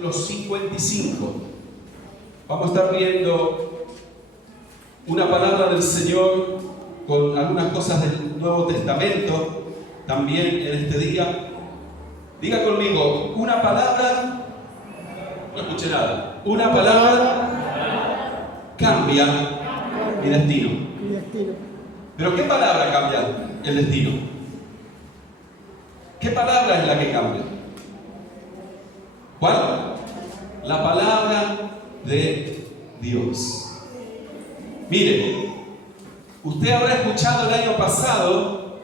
Los 55. Vamos a estar viendo una palabra del Señor con algunas cosas del Nuevo Testamento también en este día. Diga conmigo, una palabra, no escuché nada, una palabra cambia mi destino. Pero ¿qué palabra cambia el destino? ¿Qué palabra es la que cambia? ¿Cuál? La palabra de Dios. Mire, usted habrá escuchado el año pasado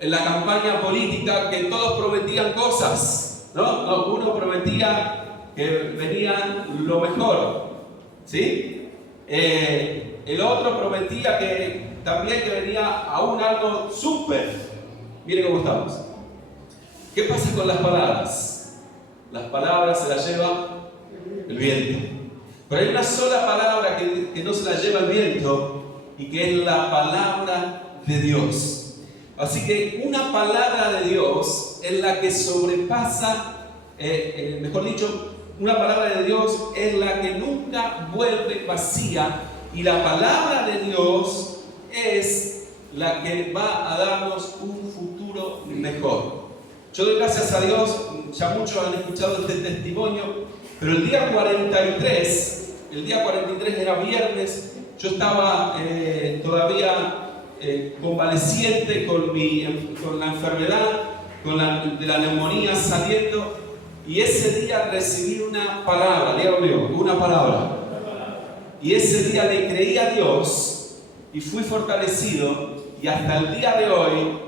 en la campaña política que todos prometían cosas, ¿no? Uno prometía que venía lo mejor, ¿sí? El otro prometía que también que venía aún algo súper. Mire cómo estamos. ¿Qué pasa con las palabras? Las palabras se las lleva el viento. Pero hay una sola palabra que no se la lleva el viento y que es la palabra de Dios. Así que una palabra de Dios es la que sobrepasa, mejor dicho, una palabra de Dios es la que nunca vuelve vacía, y la palabra de Dios es la que va a darnos un futuro mejor. Yo doy gracias a Dios, ya muchos han escuchado este testimonio, pero el día 43 era viernes, yo estaba todavía convaleciente con la enfermedad, de la neumonía saliendo, y ese día recibí una palabra, dígame, una palabra. Y ese día le creí a Dios y fui fortalecido, y hasta el día de hoy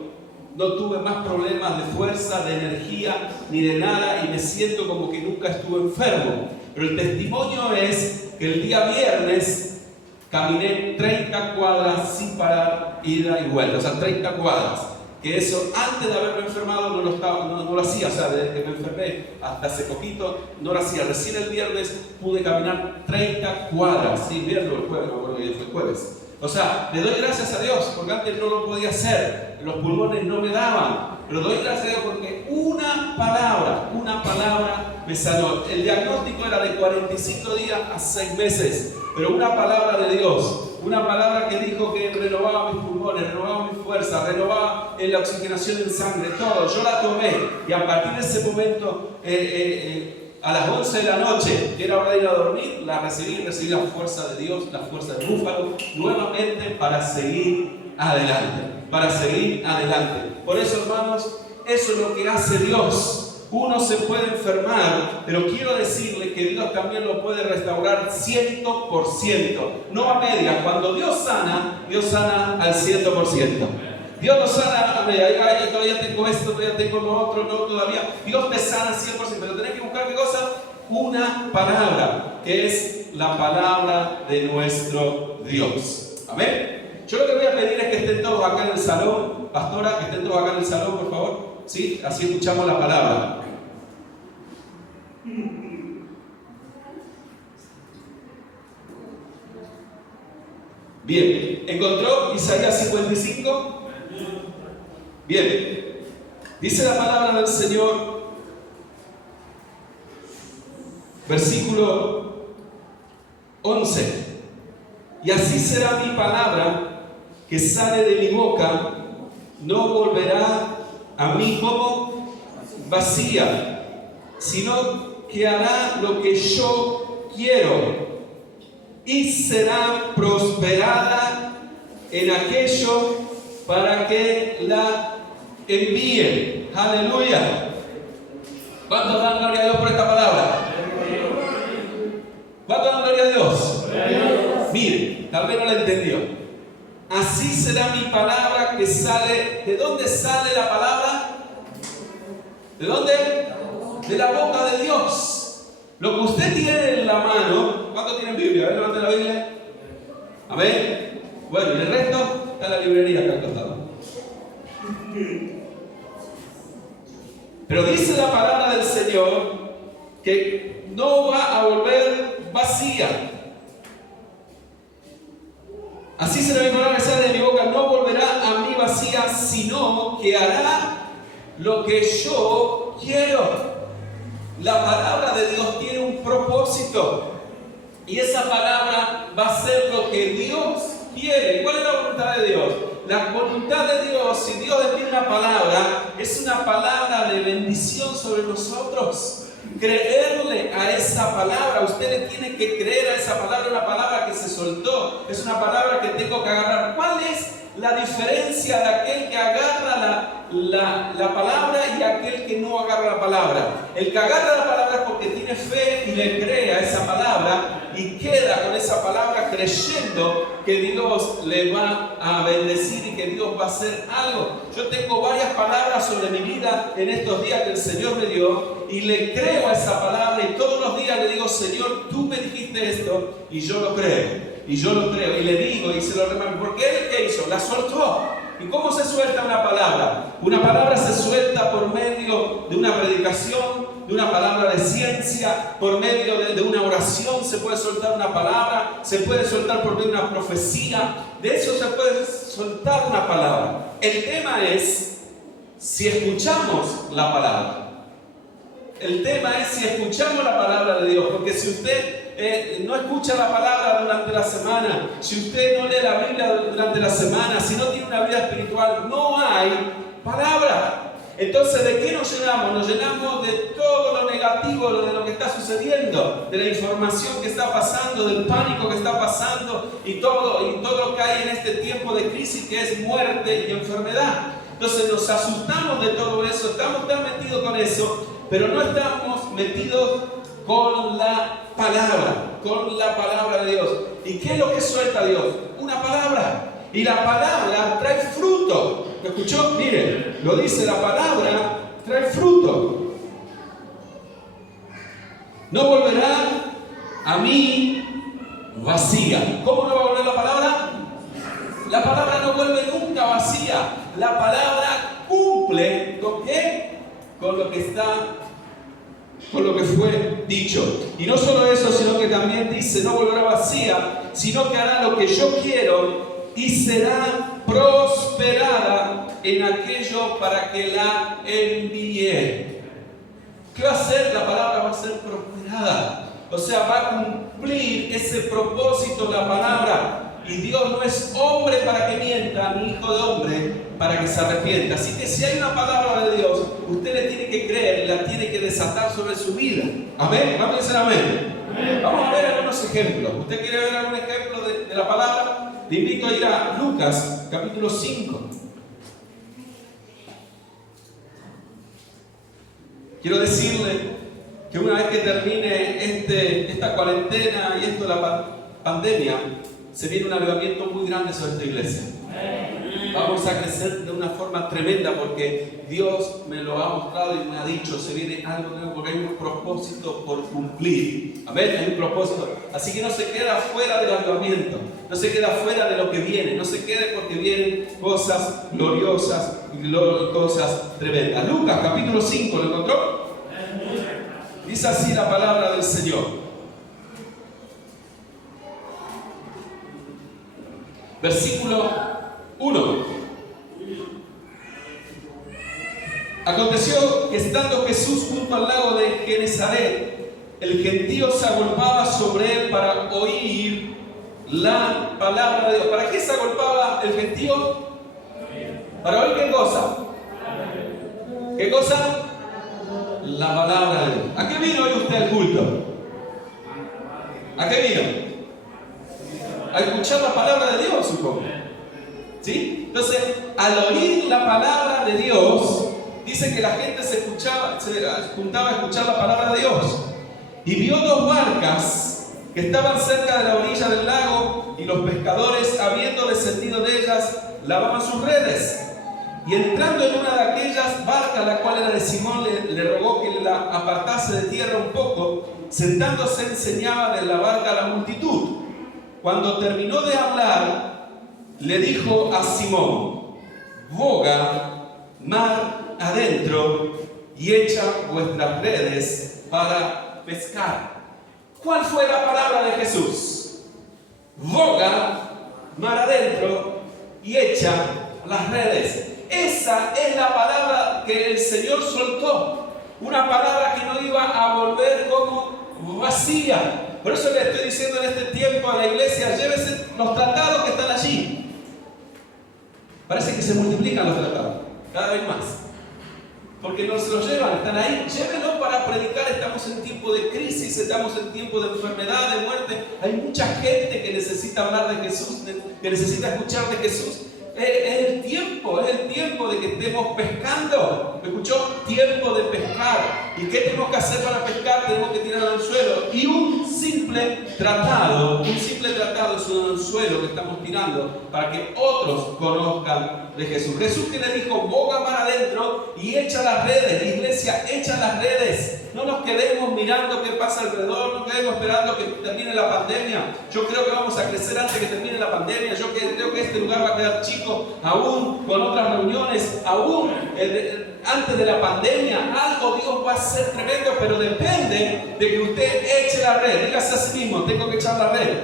no tuve más problemas de fuerza, de energía, ni de nada, y me siento como que nunca estuve enfermo. Pero el testimonio es que el día viernes caminé 30 cuadras sin parar, ida y vuelta, o sea, 30 cuadras. Que eso, antes de haberme enfermado, no lo hacía, o sea, desde que me enfermé hasta hace poquito, no lo hacía. Recién el viernes pude caminar 30 cuadras, sí, viernes o el jueves, no me acuerdo que fue el jueves. O sea, le doy gracias a Dios, porque antes no lo podía hacer, los pulmones no me daban, pero doy gracias a Dios porque una palabra me sanó. El diagnóstico era de 45 días a 6 meses, pero una palabra de Dios, una palabra que dijo que renovaba mis pulmones, renovaba mi fuerza, renovaba la oxigenación en sangre, todo. Yo la tomé, y a partir de ese momento, a las 11 de la noche, que era hora de ir a dormir, la recibí la fuerza de Dios, la fuerza del búfalo, nuevamente para seguir adelante. Por eso, hermanos, eso es lo que hace Dios. Uno se puede enfermar, pero quiero decirle que Dios también lo puede restaurar 100%, no a medias. Cuando Dios sana al 100%. Dios nos sana, todavía tengo esto, todavía tengo lo otro, no todavía. Dios te sana 100%, pero tenés que buscar ¿qué cosa? Una palabra, que es la palabra de nuestro Dios. Amén. Yo lo que voy a pedir es que estén todos acá en el salón, pastora, que estén todos acá en el salón, por favor. ¿Sí? Así escuchamos la palabra. Bien, ¿encontró Isaías 55? Bien, dice la palabra del Señor, versículo 11: y así será mi palabra que sale de mi boca, no volverá a mí como vacía, sino que hará lo que yo quiero, y será prosperada en aquello para que la envíe. Aleluya. ¿Cuántos dan gloria a Dios por esta palabra? ¿Cuántos dan gloria a Dios? Mire, tal vez no la entendió. Así será mi palabra que sale. ¿De dónde sale la palabra? ¿De dónde? De la boca de Dios. Lo que usted tiene en la mano. ¿Cuántos tienen Biblia? A ver, levante la Biblia. Amén. Bueno, y el resto está en la librería acá al costado. Pero dice la palabra del Señor que no va a volver vacía. Así será mi palabra que sale de mi boca, no volverá a mí vacía, sino que hará lo que yo quiero. La palabra de Dios tiene un propósito. Y esa palabra va a ser lo que Dios quiere. ¿Cuál es la voluntad de Dios? La voluntad de Dios, si Dios le tiene una palabra, es una palabra de bendición sobre nosotros. Creerle a esa palabra, usted le tiene que creer a esa palabra, una palabra que se soltó, es una palabra que tengo que agarrar. ¿Cuál es la diferencia de aquel que agarra la palabra y aquel que no agarra la palabra? El que agarra la palabra es porque tiene fe y le cree a esa palabra y queda con esa palabra creyendo que Dios le va a bendecir y que Dios va a hacer algo. Yo tengo varias palabras sobre mi vida en estos días que el Señor me dio y le creo a esa palabra y todos los días le digo: Señor, tú me dijiste esto y yo lo creo. Y yo lo creo y le digo y se lo remarco, porque él, ¿qué hizo? La soltó. ¿Y cómo se suelta una palabra? Una palabra se suelta por medio de una predicación, de una palabra de ciencia, por medio de una oración se puede soltar una palabra, se puede soltar por medio de una profecía, de eso se puede soltar una palabra. El tema es si escuchamos la palabra. El tema es si escuchamos la palabra de Dios, porque si usted no escucha la palabra durante la semana, si usted no lee la Biblia durante la semana, si no tiene una vida espiritual, no hay palabra. Entonces, ¿de qué nos llenamos? Nos llenamos de todo lo negativo, de lo que está sucediendo, de la información que está pasando, del pánico que está pasando y todo lo que hay en este tiempo de crisis, que es muerte y enfermedad. Entonces nos asustamos de todo eso, estamos tan metidos con eso, pero no estamos metidos con la palabra de Dios. ¿Y qué es lo que suelta Dios? Una palabra. Y la palabra trae fruto. ¿Lo escuchó? Miren, lo dice, la palabra trae fruto. No volverá a mí vacía. ¿Cómo no va a volver la palabra? La palabra no vuelve nunca vacía. La palabra cumple ¿con qué? Con lo que fue dicho. Y no solo eso, sino que también dice: no volverá vacía, sino que hará lo que yo quiero y será prosperada en aquello para que la envíe. ¿Qué va a hacer? La palabra va a ser prosperada. O sea, va a cumplir ese propósito la palabra. Y Dios no es hombre para que mienta, ni hijo de hombre para que se arrepienta. Así que si hay una palabra de Dios, usted le tiene que creer y la tiene que desatar sobre su vida. Amén. Vamos a decir amén. Amén. Vamos a ver algunos ejemplos. ¿Usted quiere ver algún ejemplo de la palabra? Le invito a ir a Lucas, capítulo 5. Quiero decirle que una vez que termine esta cuarentena y esto de la pandemia, se viene un avivamiento muy grande sobre esta iglesia. Vamos a crecer de una forma tremenda porque Dios me lo ha mostrado y me ha dicho: se viene algo nuevo porque hay un propósito por cumplir. Amén, hay un propósito. Así que no se queda fuera del avivamiento, no se queda fuera de lo que viene, no se quede porque vienen cosas gloriosas y cosas tremendas. Lucas capítulo 5, ¿lo encontró? Dice así la palabra del Señor. Versículo 1. Aconteció que estando Jesús junto al lago de Genesaret, el gentío se agolpaba sobre él para oír la palabra de Dios. ¿Para qué se agolpaba el gentío? ¿Para oír qué cosa? ¿Qué cosa? La palabra de Dios. ¿A qué vino hoy usted al culto? ¿A qué vino? A escuchar la palabra de Dios, supongo. ¿Sí? Entonces, al oír la palabra de Dios, dice que la gente se juntaba a escuchar la palabra de Dios. Y vio dos barcas que estaban cerca de la orilla del lago, y los pescadores, habiendo descendido de ellas, lavaban sus redes. Y entrando en una de aquellas barcas, la cual era de Simón, le rogó que la apartase de tierra un poco. Sentándose, enseñaba de la barca a la multitud. Cuando terminó de hablar, le dijo a Simón: boga mar adentro y echa vuestras redes para pescar. ¿Cuál fue la palabra de Jesús? Boga mar adentro y echa las redes. Esa es la palabra que el Señor soltó. Una palabra que no iba a volver como vacía. Por eso le estoy diciendo en este tiempo a la iglesia, llévese los tratados que están allí. Parece que se multiplican los tratados, cada vez más. Porque no se los llevan, están ahí. Llévenlos para predicar. Estamos en tiempo de crisis, estamos en tiempo de enfermedad, de muerte. Hay mucha gente que necesita hablar de Jesús, que necesita escuchar de Jesús. Es el tiempo de que estemos pescando. ¿Me escuchó? Tiempo de pescar. ¿Y qué tenemos que hacer para pescar? Tenemos que tirar al anzuelo. Y un simple tratado es un anzuelo que estamos tirando para que otros conozcan de Jesús. Jesús que le dijo, boga mar adentro y echa las redes. Iglesia, echa las redes. No nos quedemos mirando qué pasa alrededor, no quedemos esperando que termine la pandemia. Yo creo que vamos a crecer antes que termine la pandemia. Yo creo que este lugar va a quedar chico, aún con otras reuniones, aún antes de la pandemia. Algo Dios va a hacer tremendo, pero depende de que usted eche la red. Dígase a sí mismo, tengo que echar la red.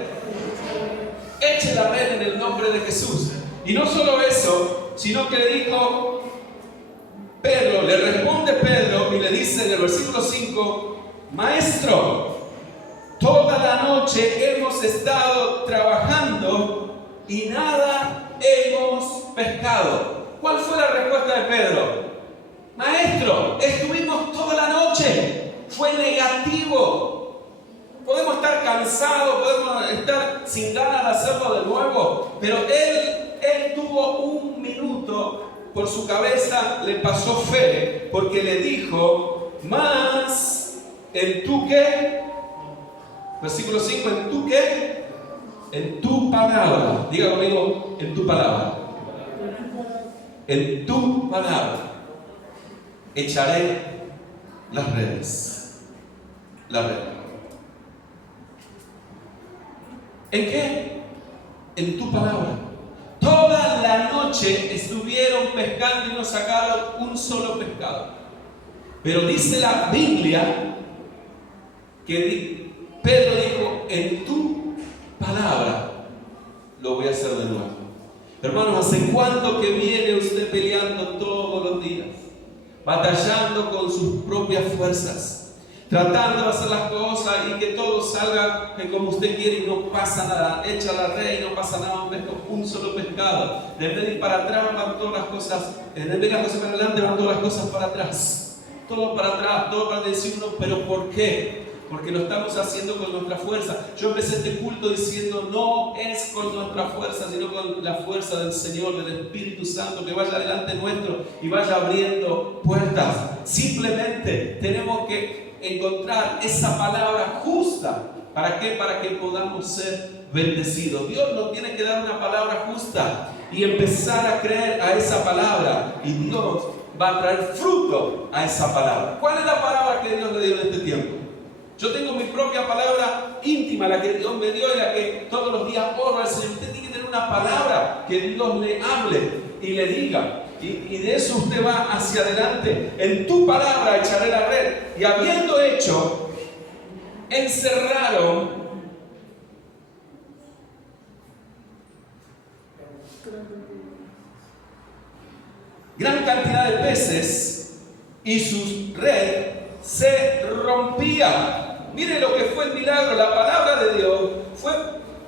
Eche la red en el nombre de Jesús. Y no solo eso, sino que le dijo Pedro, le responde Pedro y le dice en el versículo 5, Maestro, toda la noche hemos estado trabajando y nada hemos pescado. ¿Cuál fue la respuesta de Pedro? Maestro, estuvimos toda la noche. Fue negativo. Podemos estar cansados, podemos estar sin ganas de hacerlo de nuevo, pero él tuvo un minuto. Por su cabeza le pasó fe, porque le dijo, más en tu qué, versículo 5, en tu qué, en tu palabra. Diga conmigo, en tu palabra. En tu palabra echaré las redes. La red. ¿En qué? En tu palabra. Toda la noche estuvieron pescando y no sacaron un solo pescado. Pero dice la Biblia que Pedro dijo, en tu palabra lo voy a hacer de nuevo. Hermanos, ¿hace cuánto que viene usted peleando todos los días? Batallando con sus propias fuerzas. Tratando de hacer las cosas y que todo salga como usted quiere y no pasa nada. Echa la red y no pasa nada, un solo pescado. De vez de ir para atrás van todas las cosas, en vez de las cosas para adelante van todas las cosas para atrás. Todo para atrás, todo para decirnos, pero ¿por qué? Porque lo estamos haciendo con nuestra fuerza. Yo empecé este culto diciendo, no es con nuestra fuerza, sino con la fuerza del Señor, del Espíritu Santo, que vaya delante nuestro y vaya abriendo puertas. Simplemente tenemos que encontrar esa palabra justa. ¿Para qué? Para que podamos ser bendecidos. Dios nos tiene que dar una palabra justa y empezar a creer a esa palabra, y Dios va a traer fruto a esa palabra. ¿Cuál es la palabra que Dios le dio en este tiempo? Yo tengo mi propia palabra íntima, la que Dios me dio y la que todos los días oro al Señor. Usted tiene que tener una palabra que Dios le hable y le diga. Y de eso usted va hacia adelante. En tu palabra echaré la red. Y habiendo hecho, encerraron gran cantidad de peces y su red se rompía. Mire lo que fue el milagro. La palabra de Dios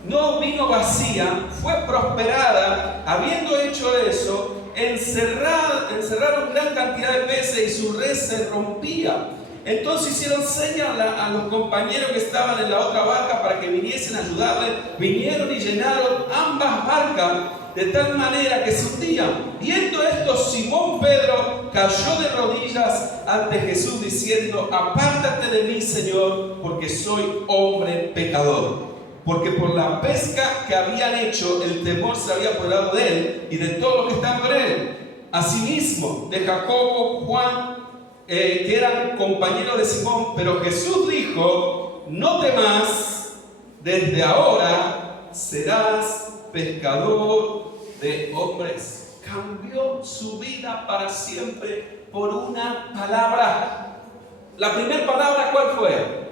no vino vacía, fue prosperada. Habiendo hecho eso, encerraron gran cantidad de peces y su red se rompía. Entonces hicieron señal a los compañeros que estaban en la otra barca para que viniesen a ayudarle. Vinieron y llenaron ambas barcas de tal manera que se hundían. Viendo esto, Simón Pedro cayó de rodillas ante Jesús diciendo, apártate de mí, Señor, porque soy hombre pecador. Porque por la pesca que habían hecho, el temor se había apoderado de él y de todos los que estaban con él. Asimismo, de Jacobo, Juan, que eran compañeros de Simón. Pero Jesús dijo, no temas, desde ahora serás pescador de hombres. Cambió su vida para siempre por una palabra. La primera palabra, ¿cuál fue?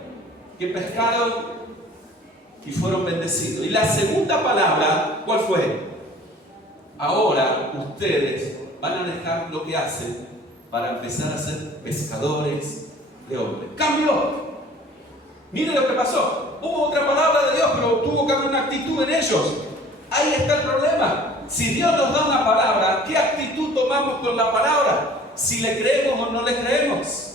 Que pescaron y fueron bendecidos. Y la segunda palabra, ¿cuál fue? Ahora ustedes van a dejar lo que hacen para empezar a ser pescadores de hombre. Cambió. Mire lo que pasó. Hubo otra palabra de Dios, pero tuvo que haber una actitud en ellos. Ahí está el problema. Si Dios nos da una palabra, ¿qué actitud tomamos con la palabra? Si le creemos o no le creemos.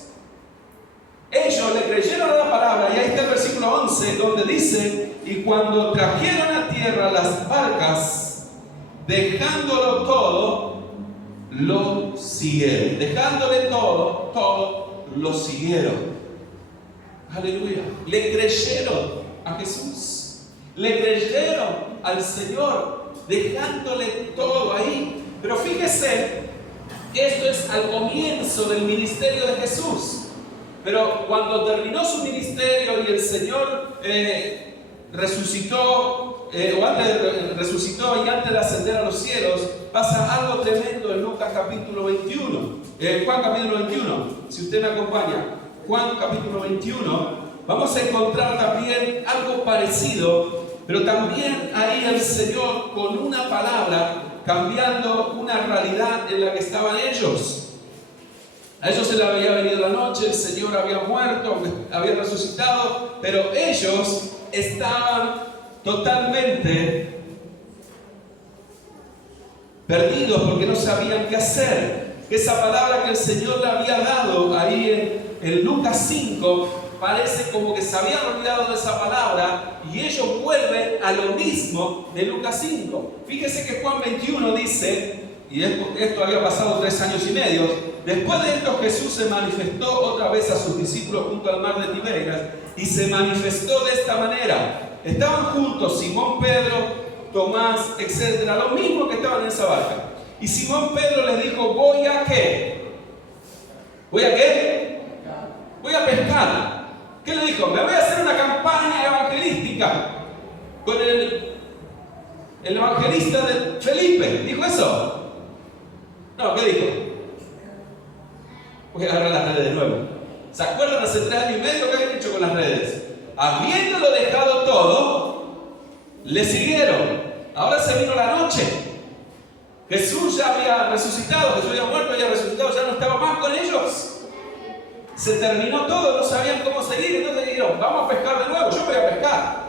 Ellos le creyeron a la palabra, y ahí está el versículo 11, donde dice: y cuando trajeron a tierra las barcas, dejándolo todo, lo siguieron. Dejándole todo, lo siguieron. Aleluya. Le creyeron a Jesús. Le creyeron al Señor, dejándole todo ahí. Pero fíjese, esto es al comienzo del ministerio de Jesús. Pero cuando terminó su ministerio y el Señor resucitó y antes de ascender a los cielos, pasa algo tremendo en Lucas capítulo 21. Juan capítulo 21, si usted me acompaña. Juan capítulo 21, vamos a encontrar también algo parecido, pero también ahí el Señor con una palabra cambiando una realidad en la que estaban ellos. A ellos se les había venido la noche, el Señor había muerto, había resucitado, pero ellos estaban totalmente perdidos porque no sabían qué hacer. Esa palabra que el Señor le había dado ahí en Lucas 5, parece como que se habían olvidado de esa palabra y ellos vuelven a lo mismo de Lucas 5. Fíjese que Juan 21 dice, y esto había pasado 3 años y medio, después de esto Jesús se manifestó otra vez a sus discípulos junto al mar de Tiberias, y se manifestó de esta manera. Estaban juntos Simón, Pedro, Tomás, etc., los mismos que estaban en esa barca. Y Simón Pedro les dijo: ¿voy a qué? ¿Voy a qué? Voy a pescar. ¿Qué le dijo? Me voy a hacer una campaña evangelística con el evangelista de Felipe. ¿Dijo eso? No, ¿qué dijo? Voy a agarrar las redes de nuevo. ¿Se acuerdan hace 3 años y medio que habían hecho con las redes? Habiéndolo dejado todo, le siguieron. Ahora se vino la noche. Jesús ya había resucitado, Jesús había muerto, había resucitado, ya no estaba más con ellos. Se terminó todo, no sabían cómo seguir, entonces dijeron: vamos a pescar de nuevo, yo voy a pescar.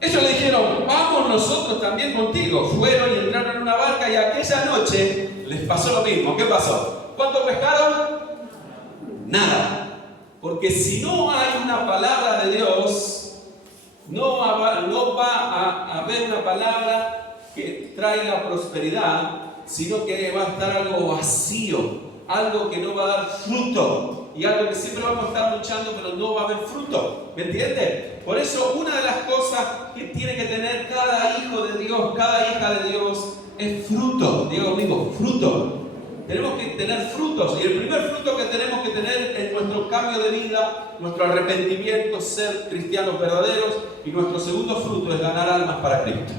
Ellos le dijeron: vamos nosotros también contigo. Fueron y entraron en una barca, y aquella noche les pasó lo mismo. ¿Qué pasó? ¿Cuánto pescaron? Nada. Porque si no hay una palabra de Dios, no va a haber una palabra que traiga prosperidad, sino que va a estar algo vacío, algo que no va a dar fruto, y algo que siempre vamos a estar luchando, pero no va a haber fruto. ¿Me entiende? Por eso una de las cosas que tiene que tener cada hijo de Dios, cada hija de Dios, es fruto. Diga conmigo, fruto. Tenemos que tener frutos, y el primer fruto que tenemos que tener es nuestro cambio de vida, nuestro arrepentimiento, ser cristianos verdaderos, y nuestro segundo fruto es ganar almas para Cristo.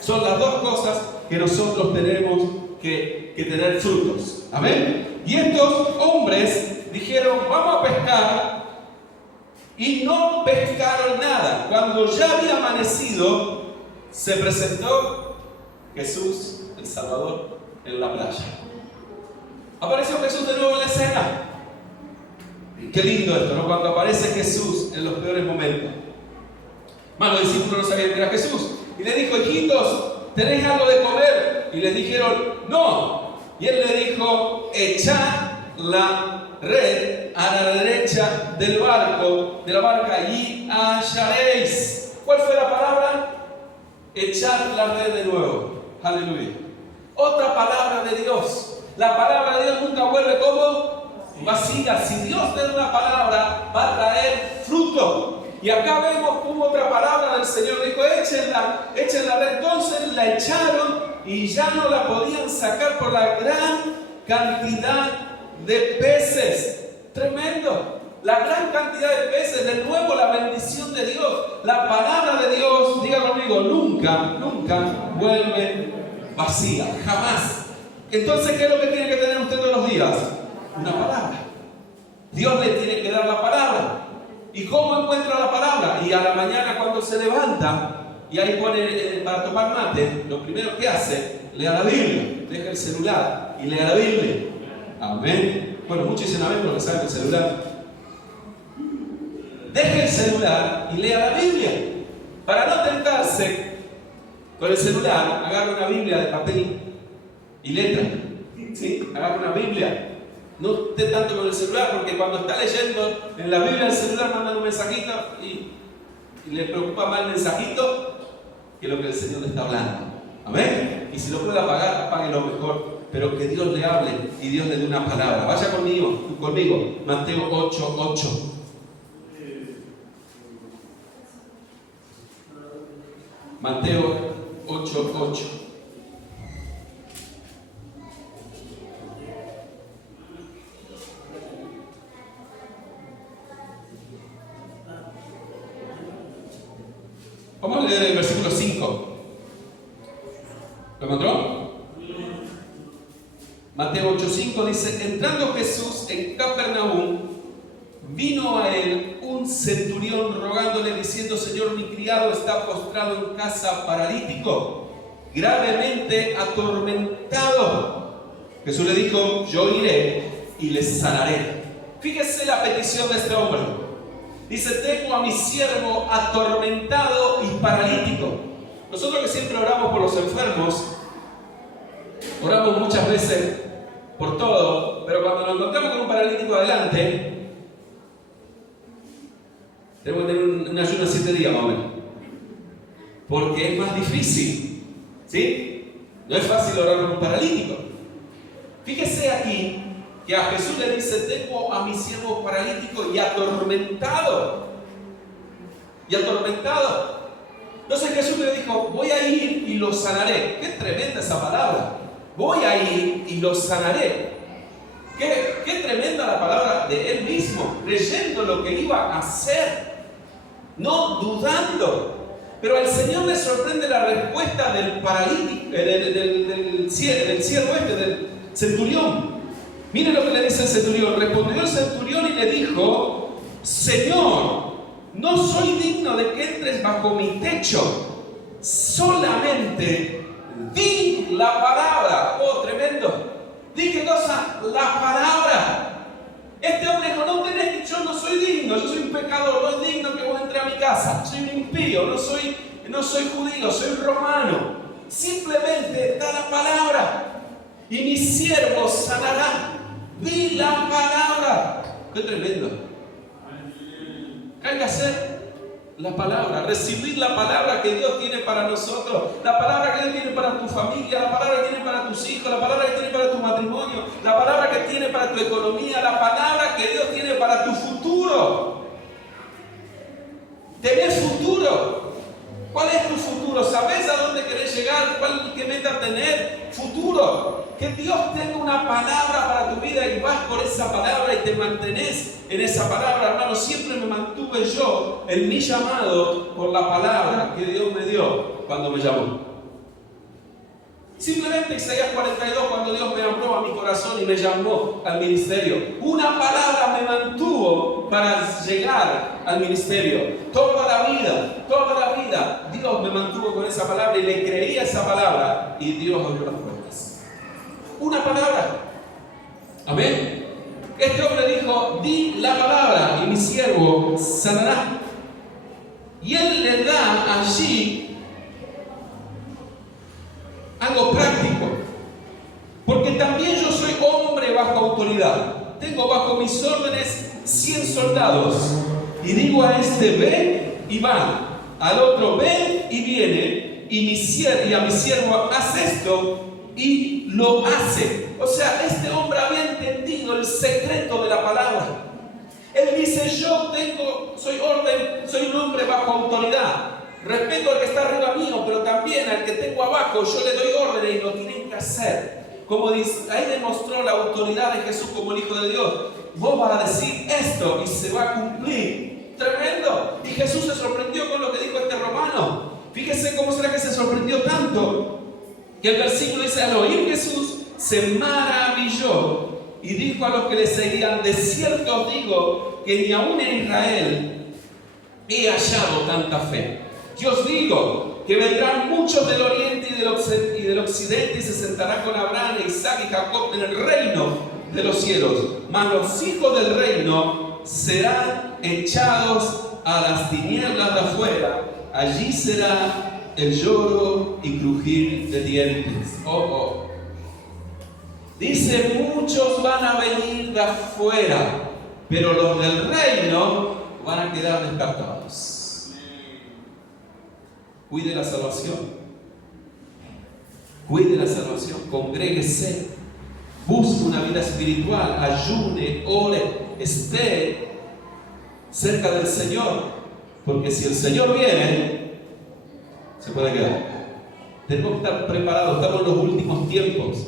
Son las dos cosas que nosotros tenemos que tener frutos. Amén. Y estos hombres dijeron: vamos a pescar, y no pescaron nada. Cuando ya había amanecido, se presentó Jesús, el Salvador, en la playa. Apareció Jesús de nuevo en la escena. Qué lindo esto, ¿no? Cuando aparece Jesús en los peores momentos. Más los discípulos no sabían que era Jesús. Y le dijo: hijitos, ¿tenéis algo de comer? Y les dijeron: no. Y él le dijo: echad la red a la derecha de la barca, y hallaréis. ¿Cuál fue la palabra? Echar la red de nuevo. Aleluya. Otra palabra de Dios. La palabra de Dios nunca vuelve como vacía. Si Dios te da una palabra, va a traer fruto. Y acá vemos como otra palabra del Señor dijo: echen la red. Entonces la echaron y ya no la podían sacar por la gran cantidad de peces. Tremendo. La gran cantidad de peces. De nuevo la bendición de Dios. La palabra de Dios, diga conmigo, nunca vuelve vacía. Jamás. Entonces, ¿qué es lo que tiene que tener usted todos los días? Una palabra. Dios le tiene que dar la palabra. ¿Y cómo encuentra la palabra? Y a la mañana cuando se levanta, y ahí pone para tomar mate, lo primero que hace, lea la Biblia, deja el celular y lea la Biblia. Amén. Bueno, muchos dicen amén porque saben el celular. Deje el celular y lea la Biblia. Para no tentarse con el celular, agarre una Biblia de papel y letra. ¿Sí? Agarre una Biblia. No esté tanto con el celular, porque cuando está leyendo en la Biblia del celular mandan un mensajito y le preocupa más el mensajito que lo que el Señor le está hablando. Amén. Y si lo puede apagar, apáguelo mejor. Pero que Dios le hable y Dios le dé una palabra. Vaya conmigo. Mateo 8:8. Mateo 8:8. Vamos a leer el versículo 5. ¿Lo encontró? Mateo 8:5 dice: entrando Jesús en Capernaum, vino a él un centurión rogándole diciendo: Señor, mi criado está postrado en casa, paralítico, gravemente atormentado. Jesús le dijo: yo iré y le sanaré. Fíjese la petición de este hombre. Dice: tengo a mi siervo atormentado y paralítico. Nosotros que siempre oramos por los enfermos, oramos muchas veces por todo, pero cuando nos encontramos con un paralítico adelante, tenemos que tener un ayuno de 7 días más o menos, porque es más difícil, ¿sí? No es fácil orar por un paralítico. Fíjese aquí que a Jesús le dice: tengo a mi siervo paralítico y atormentado. Y atormentado. Entonces Jesús le dijo: voy a ir y lo sanaré. Qué tremenda esa palabra. Voy a ir y lo sanaré. Qué tremenda la palabra de él mismo, creyendo lo que iba a hacer, no dudando. Pero al Señor le sorprende la respuesta del paralítico, del siervo del centurión. Mire lo que le dice el centurión. Respondió el centurión y le dijo: Señor, no soy digno de que entres bajo mi techo, solamente di la palabra. Oh, tremendo. Di qué cosa, la palabra. Este hombre dijo: no tenés, yo no soy digno, yo soy un pecador, no es digno que vos entres a mi casa, soy un impío, no soy judío, soy romano. Simplemente da la palabra y mi siervo sanará. Di la palabra. Qué tremendo. ¿Qué hay que hacer? La palabra, recibir la palabra que Dios tiene para nosotros, la palabra que Dios tiene para tu familia, la palabra que tiene para tus hijos, la palabra que tiene para tu matrimonio, la palabra que tiene para tu economía, la palabra que Dios tiene para tu futuro. ¿Tenés futuro? ¿Cuál es tu futuro? ¿Sabes a dónde querés llegar? ¿Qué meta tener? Futuro. Que Dios tenga una palabra para tu vida y vas por esa palabra y te mantenés en esa palabra. Hermano, siempre me mantuve yo en mi llamado por la palabra que Dios me dio cuando me llamó. Simplemente Isaías 42, cuando Dios me habló a mi corazón y me llamó al ministerio. Una palabra me mantuvo para llegar al ministerio. Toda la vida, Dios me mantuvo con esa palabra y le creí a esa palabra y Dios abrió las puertas. Una palabra. Amén. Este hombre dijo: di la palabra y mi siervo sanará. Y él le da allí algo práctico, porque también yo soy hombre bajo autoridad. Tengo bajo mis órdenes 100 soldados y digo a este: ven y va, al otro: ven y viene, y a mi siervo: haz esto, y lo hace. O sea, este hombre había entendido el secreto de la palabra. Él dice: soy un hombre bajo autoridad. Respeto al que está arriba mío, pero también al que tengo abajo. Yo le doy órdenes y lo tienen que hacer. Como dice, ahí demostró la autoridad de Jesús como el Hijo de Dios. Vos vas a decir esto y se va a cumplir. Tremendo. Y Jesús se sorprendió con lo que dijo este romano. Fíjese cómo será que se sorprendió tanto, que el versículo dice: al oír Jesús se maravilló y dijo a los que le seguían: de cierto os digo que ni aún en Israel he hallado tanta fe. Yo os digo que vendrán muchos del oriente y del occidente y se sentará con Abraham, Isaac y Jacob en el reino de los cielos. Mas los hijos del reino serán echados a las tinieblas de afuera. Allí será el lloro y crujir de dientes. Dice, muchos van a venir de afuera, pero los del reino van a quedar descartados. Cuide la salvación. Cuide la salvación. Congréguese. Busque una vida espiritual. Ayune, ore, esté cerca del Señor. Porque si el Señor viene, se puede quedar. Tenemos que estar preparados. Estamos en los últimos tiempos.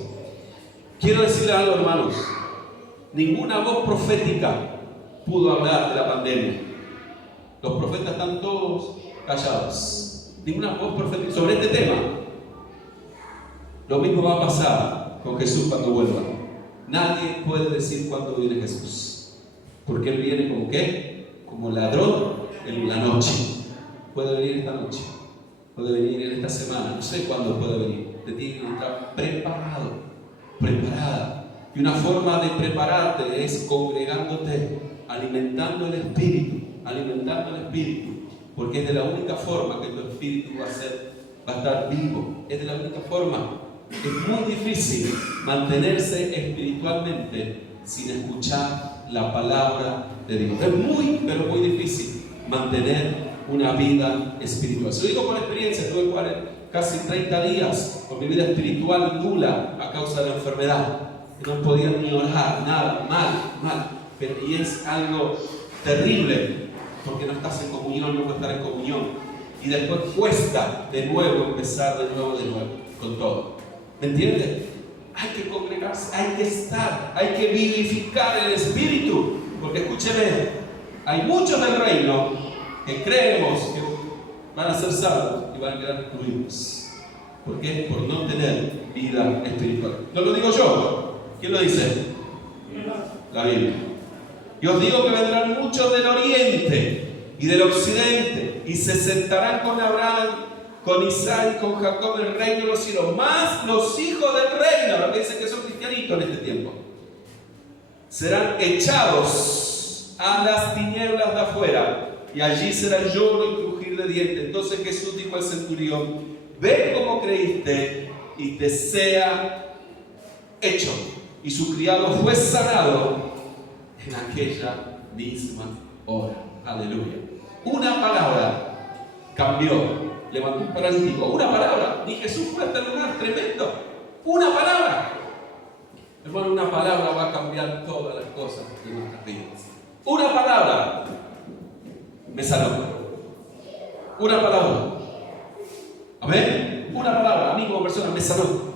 Quiero decirle algo, hermanos. Ninguna voz profética pudo hablar de la pandemia. Los profetas están todos callados. Ninguna voz profética sobre este tema. Lo mismo va a pasar con Jesús cuando vuelva. Nadie puede decir cuándo viene Jesús. Porque Él viene como ¿qué? Como ladrón en la noche. Puede venir esta noche. Puede venir en esta semana. No sé cuándo puede venir. Te tiene que estar preparado. Preparada. Y una forma de prepararte es congregándote, alimentando el espíritu, porque es de la única forma que tu espíritu va a estar vivo. Es de la única forma. Es muy difícil mantenerse espiritualmente sin escuchar la palabra de Dios. Es muy, pero muy difícil mantener una vida espiritual. Se lo digo por experiencia. Tuve casi 30 días con mi vida espiritual nula a causa de la enfermedad. No podía ni orar, nada, mal. Y es algo terrible, porque no estás en comunión, no puedes estar en comunión. Y después cuesta de nuevo empezar de nuevo, con todo. ¿Me entiendes? Hay que congregarse, hay que estar, hay que vivificar el espíritu. Porque escúcheme, hay muchos del reino que creemos que van a ser salvos y van a quedar excluidos. ¿Por qué? Por no tener vida espiritual. No lo digo yo. ¿Quién lo dice? La Biblia. Y os digo que vendrán muchos del oriente y del occidente y se sentarán con Abraham, con Isaac y con Jacob en el reino de los cielos, más los hijos del reino, lo que dicen que son cristianitos en este tiempo, serán echados a las tinieblas de afuera. Y allí será el lloro y crujir de dientes. Entonces Jesús dijo al centurión: ve como creíste y te sea hecho. Y su criado fue sanado en aquella misma hora. Aleluya. Una palabra cambió, levantó un paralítico. Una palabra. Y Jesús fue a este lugar tremendo. Una palabra. Hermano, una palabra va a cambiar todas las cosas de nuestras vidas. Una palabra me sanó. Una palabra. Amén. Una palabra, a mí como persona me sanó.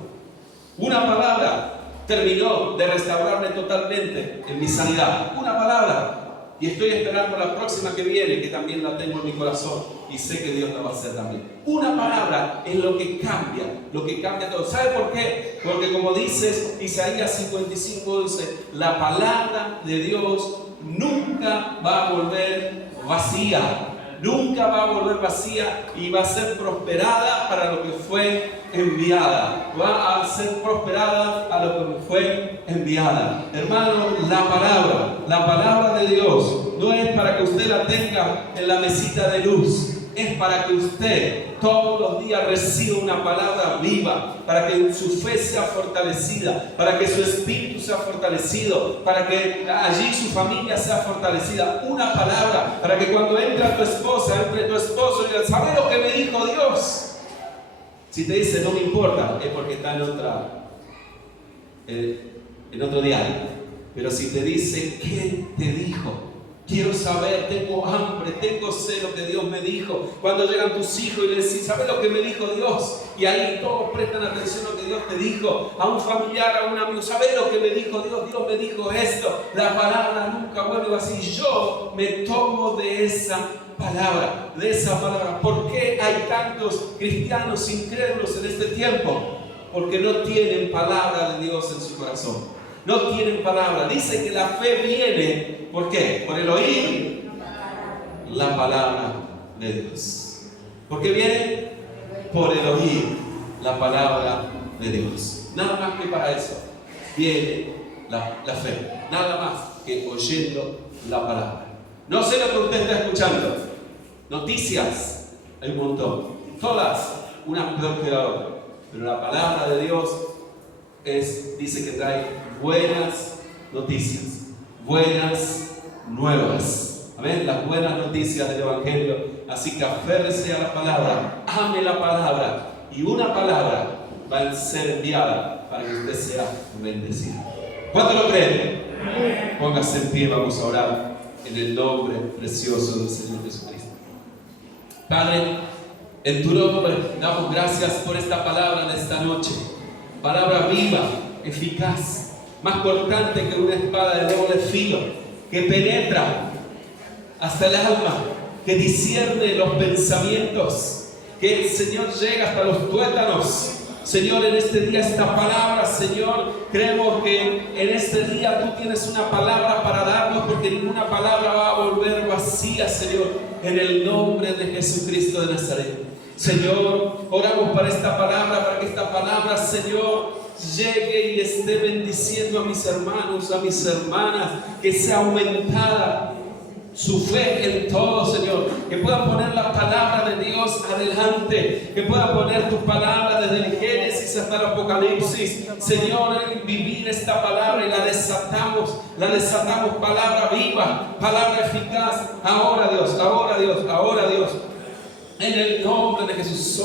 Una palabra terminó de restaurarme totalmente en mi sanidad. Una palabra. Y estoy esperando la próxima que viene, que también la tengo en mi corazón. Y sé que Dios la va a hacer también. Una palabra es lo que cambia todo. ¿Sabe por qué? Porque como dice Isaías 55, dice, la palabra de Dios nunca va a volver vacía. Nunca va a volver vacía y va a ser prosperada para lo que fue enviada. Va a ser prosperada a lo que fue enviada. Hermano, la palabra de Dios no es para que usted la tenga en la mesita de luz. Es para que usted todos los días reciba una palabra viva, para que su fe sea fortalecida, para que su espíritu sea fortalecido, para que allí su familia sea fortalecida. Una palabra para que cuando entre tu esposo y diga, ¿sabes lo que me dijo Dios? Si te dice no me importa, es porque está en otro diario. Pero si te dice, ¿qué te dijo? Quiero saber, tengo hambre, tengo sed, lo que Dios me dijo. Cuando llegan tus hijos y le decís, ¿sabes lo que me dijo Dios? Y ahí todos prestan atención a lo que Dios te dijo. A un familiar, a un amigo, ¿sabes lo que me dijo Dios? Dios me dijo esto. La palabra nunca vuelve así. Yo me tomo de esa palabra, ¿Por qué hay tantos cristianos incrédulos en este tiempo? Porque no tienen palabra de Dios en su corazón. No tienen palabra. Dice que la fe viene, ¿por qué? Por el oír la palabra de Dios. ¿Por qué viene? Por el oír la palabra de Dios. Nada más que para eso viene la fe. Nada más que oyendo la palabra. No sé lo que usted está escuchando. Noticias, hay un montón. Todas, una peor que la otra. Pero la palabra de Dios dice que trae buenas noticias, buenas nuevas. Amén, las buenas noticias del Evangelio. Así que aférrese a la palabra, ame la palabra, y una palabra va a ser enviada para que usted sea bendecido. ¿Cuánto lo creen? Póngase en pie, vamos a orar en el nombre precioso del Señor Jesucristo. Padre, en tu nombre damos gracias por esta palabra de esta noche. Palabra viva, eficaz, más cortante que una espada de doble filo, que penetra hasta el alma, que discierne los pensamientos, que el Señor llega hasta los tuétanos. Señor, en este día esta palabra, Señor, creemos que en este día tú tienes una palabra para darnos, porque ninguna palabra va a volver vacía, Señor, en el nombre de Jesucristo de Nazaret. Señor, oramos para esta palabra, para que esta palabra, Señor, llegue y esté bendiciendo a mis hermanos, a mis hermanas, que sea aumentada su fe en todo, Señor, que puedan poner la palabra de Dios adelante, que puedan poner tu palabra desde el Génesis hasta el Apocalipsis, Señor, en vivir esta palabra y la desatamos, palabra viva, palabra eficaz, ahora Dios, en el nombre de Jesús.